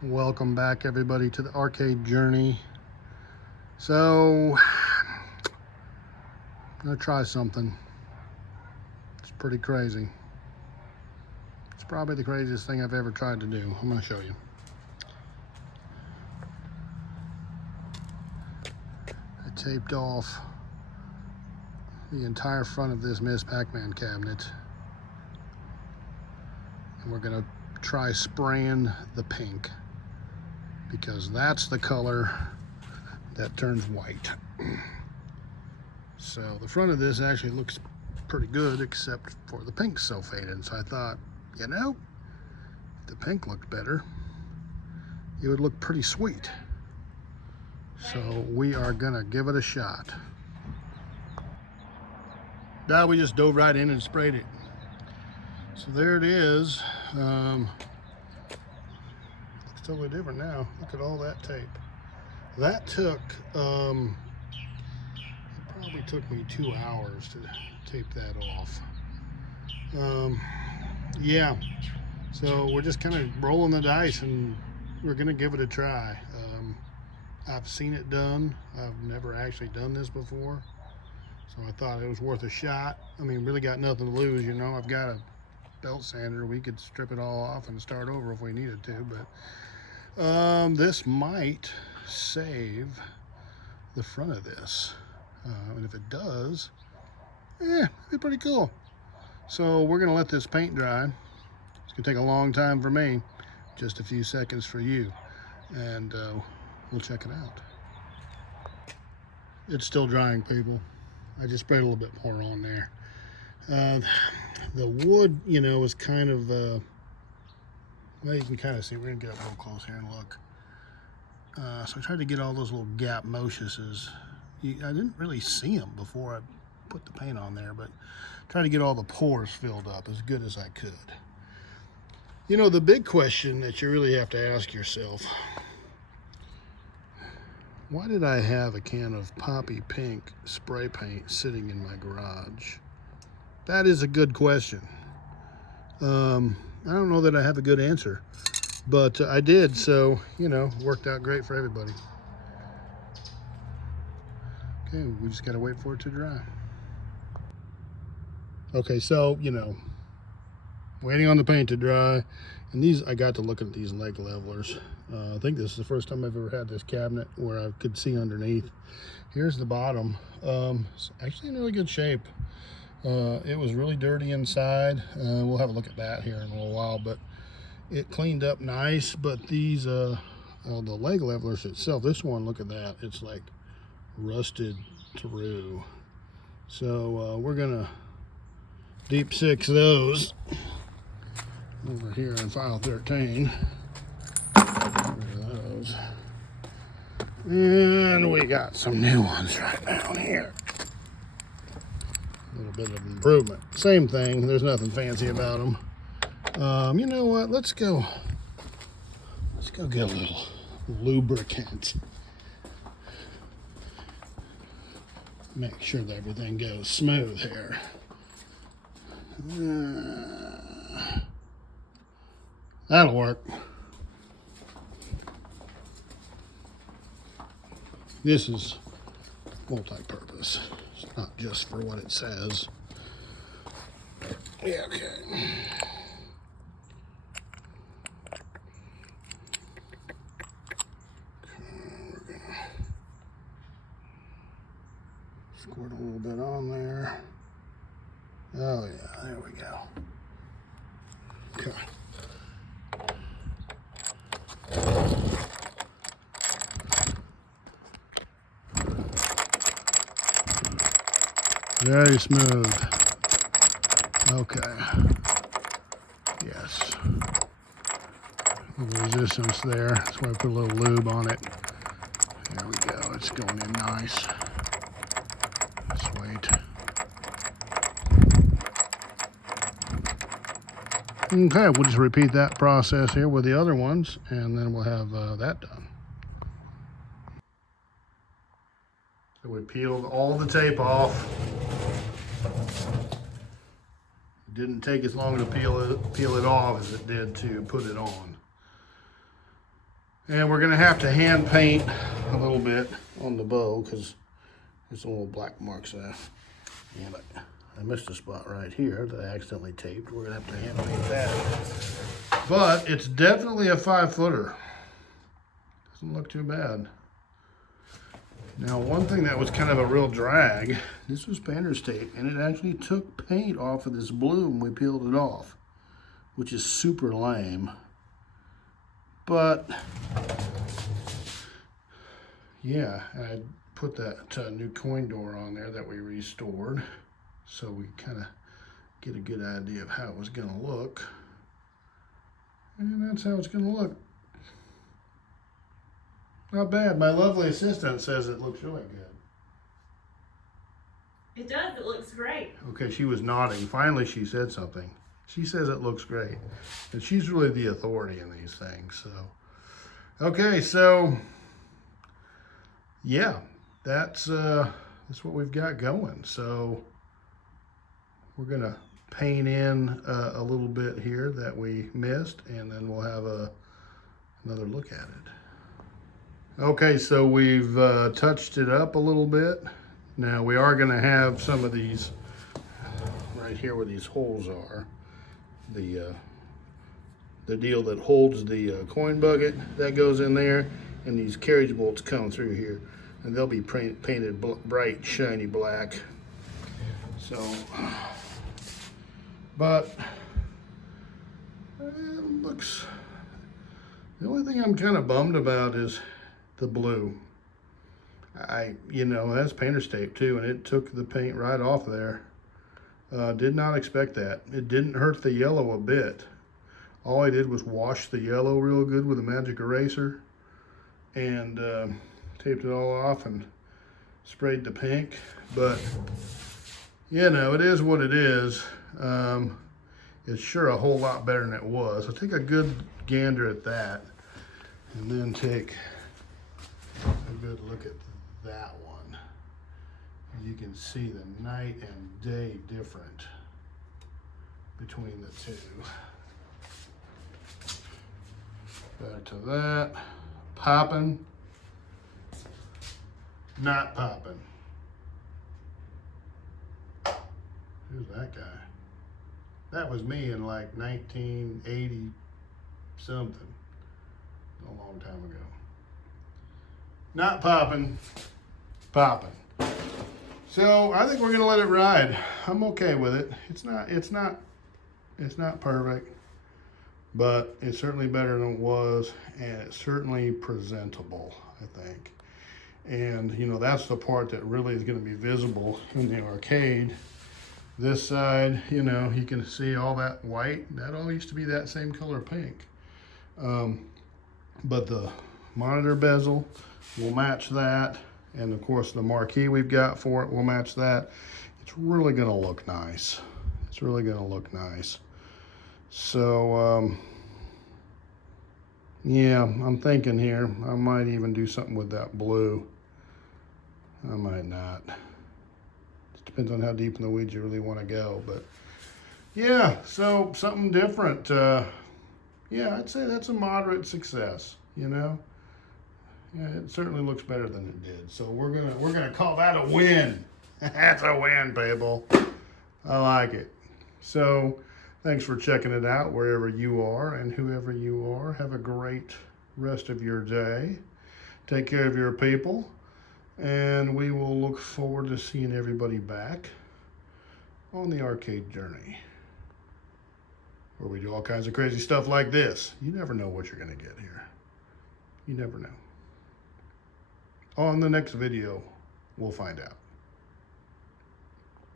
Welcome back, everybody, to the arcade journey. So, I'm gonna try something. It's pretty crazy. It's probably the craziest thing I've ever tried to do. I'm gonna show you. I taped off the entire front of this Miss Pac-Man cabinet, and we're gonna try spraying the pink, because that's the color that turns white. So the front of this actually looks pretty good, except for the pink's so faded. So I thought, you know, if the pink looked better, it would look pretty sweet. So we are gonna give it a shot. Now we just dove right in and sprayed it. So there it is. Looks totally different now. Look at all that tape. That took, it probably took me 2 hours to tape that off. Yeah, so we're just kind of rolling the dice and we're gonna give it a try. I've seen it done. I've never actually done this before, so I thought it was worth a shot. I mean, really got nothing to lose, you know. I've got a belt sander. We could strip it all off and start over if we needed to, but this might save the front of this, and if it does, it'd be pretty cool. So we're gonna let this paint dry. It's gonna take a long time for me, just a few seconds for you, and we'll check it out. It's still drying, people. I just sprayed a little bit more on there. The wood, you know, is kind of, well, you can kind of see. We're gonna get up real close here and look. So I tried to get all those little gap moshuses. I didn't really see them before I put the paint on there, but tried to get all the pores filled up as good as I could. You know, the big question that you really have to ask yourself, why did I have a can of poppy pink spray paint sitting in my garage? That is a good question. I don't know that I have a good answer, but I did, so, you know, worked out great for everybody. Okay, we just gotta wait for it to dry. Okay, so, you know, waiting on the paint to dry, and these, I got to look at these leg levelers. I think this is the first time I've ever had this cabinet where I could see underneath. Here's the bottom. It's actually in really good shape. It was really dirty inside. We'll have a look at that here in a little while, but it cleaned up nice. But these, the leg levelers itself, this one, look at that. It's like rusted through. So we're gonna deep six those over here in file 13. Those. And we got some new ones right down here. A little bit of improvement. Same thing, there's nothing fancy about them. You know what, let's go get a little lubricant. Make sure that everything goes smooth here. That'll work. This is multi-purpose. It's not just for what it says. Yeah, okay. We're gonna squirt a little bit on there. Oh yeah, there we go. Okay. Very smooth. Okay. Yes. A little resistance there. That's why I put a little lube on it. There we go. It's going in nice. Sweet. Okay, we'll just repeat that process here with the other ones, and then we'll have that done. So we peeled all the tape off. It didn't take as long to peel it off as it did to put it on. And we're gonna have to hand paint a little bit on the bow because there's some little black marks there. And I missed a spot right here that I accidentally taped. We're gonna have to hand paint that. But it's definitely a 5-footer. Doesn't look too bad. Now, one thing that was kind of a real drag, this was painter's tape, and it actually took paint off of this blue when we peeled it off, which is super lame. But, yeah, I put that new coin door on there that we restored, so we kind of get a good idea of how it was going to look. And that's how it's going to look. Not bad. My lovely assistant says it looks really good. It does. It looks great. Okay, she was nodding. Finally, she said something. She says it looks great. And she's really the authority in these things. So, okay, so, yeah, that's what we've got going. So, we're going to paint in a little bit here that we missed, and then we'll have another look at it. Okay, so we've touched it up a little bit. Now we are going to have some of these right here where these holes are. The deal that holds the coin bucket, that goes in there, and these carriage bolts come through here, and they'll be painted bright, shiny black. So, but it looks. The only thing I'm kind of bummed about is the blue. That's painter's tape too, and it took the paint right off there. Did not expect that. It didn't hurt the yellow a bit. All I did was wash the yellow real good with a magic eraser and taped it all off and sprayed the pink. But, it is what it is. It's sure a whole lot better than it was. So take a good gander at that and then take a good look at that one. You can see the night and day different between the two. Back to that. Popping. Not popping. Who's that guy? That was me in like 1980 something. A long time ago. Not popping, popping. So I think we're gonna let it ride. I'm okay with it. It's not perfect, but it's certainly better than it was, and it's certainly presentable, I think. And that's the part that really is gonna be visible in the arcade. This side, you can see all that white. That all used to be that same color pink. But the monitor bezel will match that, and of course the marquee we've got for it will match that. It's really gonna look nice. It's really gonna look nice. So yeah, I'm thinking here I might even do something with that blue. I might not. It depends on how deep in the weeds you really want to go, but yeah, so something different. Yeah, I'd say that's a moderate success, Yeah, it certainly looks better than it did. So we're gonna call that a win. That's a win, people. I like it. So thanks for checking it out wherever you are and whoever you are. Have a great rest of your day. Take care of your people, and we will look forward to seeing everybody back on the arcade journey, where we do all kinds of crazy stuff like this. You never know what you're gonna get here. You never know. On the next video, we'll find out.